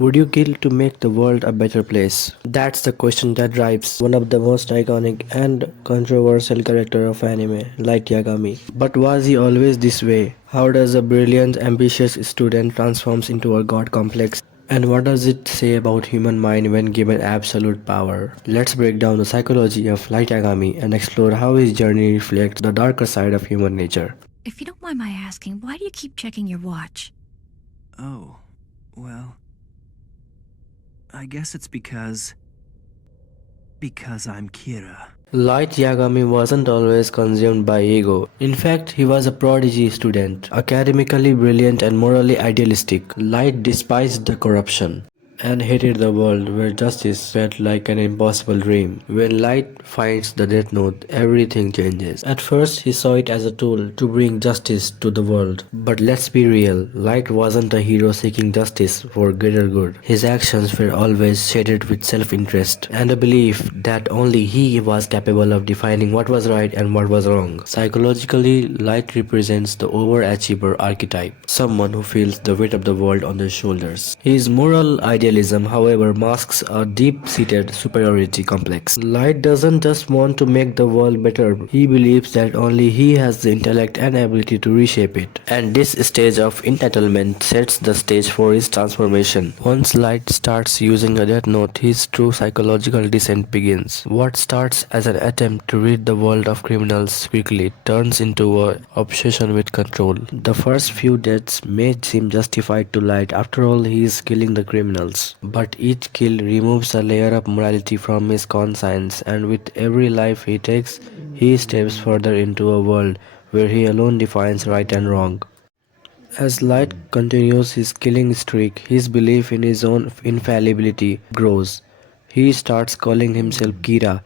Would you kill to make the world a better place? That's the question that drives one of the most iconic and controversial character of anime, Light Yagami. But was he always this way? How does a brilliant, ambitious student transforms into a god complex? And what does it say about human mind when given absolute power? Let's break down the psychology of Light Yagami and explore how his journey reflects the darker side of human nature. If you don't mind my asking, why do you keep checking your watch? Oh, well, I guess it's because I'm Kira. Light Yagami wasn't always consumed by ego. In fact, he was a prodigy student, academically brilliant and morally idealistic. Light despised the corruption and hated the world where justice felt like an impossible dream. When Light finds the Death Note, everything changes. At first, he saw it as a tool to bring justice to the world. But let's be real, Light wasn't a hero seeking justice for greater good. His actions were always shaded with self-interest and a belief that only he was capable of defining what was right and what was wrong. Psychologically, Light represents the overachiever archetype, someone who feels the weight of the world on their shoulders. His moral idealism, however, masks a deep-seated superiority complex. Light doesn't just want to make the world better, he believes that only he has the intellect and ability to reshape it. And this stage of entitlement sets the stage for his transformation. Once Light starts using a Death Note, his true psychological descent begins. What starts as an attempt to rid the world of criminals quickly turns into an obsession with control. The first few deaths may seem justified to Light, after all he is killing the criminals. But each kill removes a layer of morality from his conscience, and with every life he takes, he steps further into a world where he alone defines right and wrong. As Light continues his killing streak, his belief in his own infallibility grows. He starts calling himself Kira,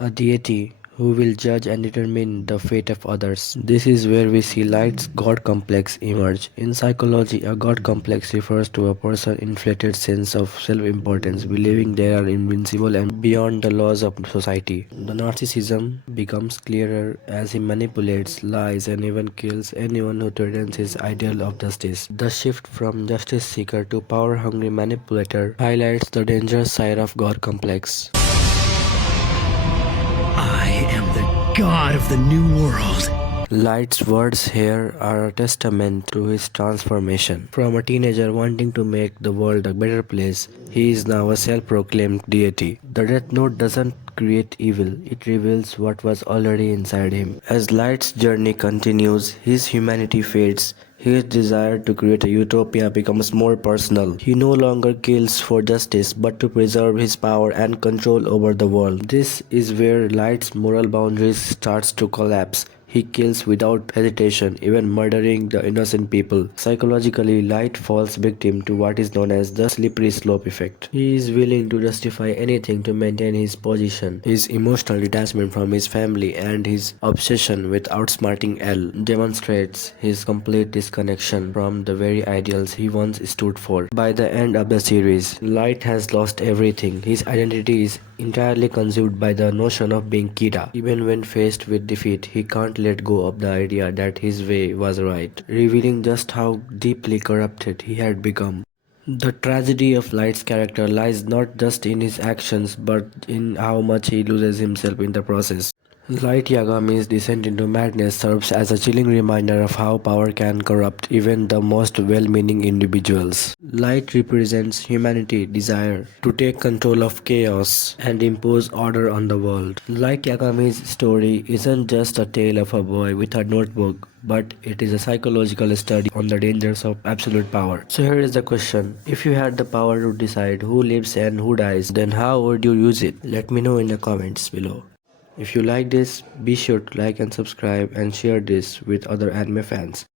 a deity who will judge and determine the fate of others. This is where we see Light's God complex emerge. In psychology, a God complex refers to a person's inflated sense of self-importance, believing they are invincible and beyond the laws of society. The narcissism becomes clearer as he manipulates, lies, and even kills anyone who threatens his ideal of justice. The shift from justice seeker to power-hungry manipulator highlights the dangerous side of God complex. I am the god of the new world. Light's words here are a testament to his transformation. From a teenager wanting to make the world a better place, he is now a self-proclaimed deity. The Death Note doesn't create evil, it reveals what was already inside him. As Light's journey continues, his humanity fades. His desire to create a utopia becomes more personal. He no longer kills for justice but to preserve his power and control over the world. This is where Light's moral boundaries starts to collapse. He kills without hesitation, even murdering the innocent people. Psychologically, Light falls victim to what is known as the slippery slope effect. He is willing to justify anything to maintain his position. His emotional detachment from his family and his obsession with outsmarting L demonstrates his complete disconnection from the very ideals he once stood for. By the end of the series, Light has lost everything. His identity is entirely consumed by the notion of being Kira. Even when faced with defeat, he can't let go of the idea that his way was right, revealing just how deeply corrupted he had become. The tragedy of Light's character lies not just in his actions but in how much he loses himself in the process. Light Yagami's descent into madness serves as a chilling reminder of how power can corrupt even the most well-meaning individuals. Light represents humanity's desire to take control of chaos and impose order on the world. Light Yagami's story isn't just a tale of a boy with a notebook, but it is a psychological study on the dangers of absolute power. So here is the question. If you had the power to decide who lives and who dies, then how would you use it? Let me know in the comments below. If you like this, be sure to like and subscribe and share this with other anime fans.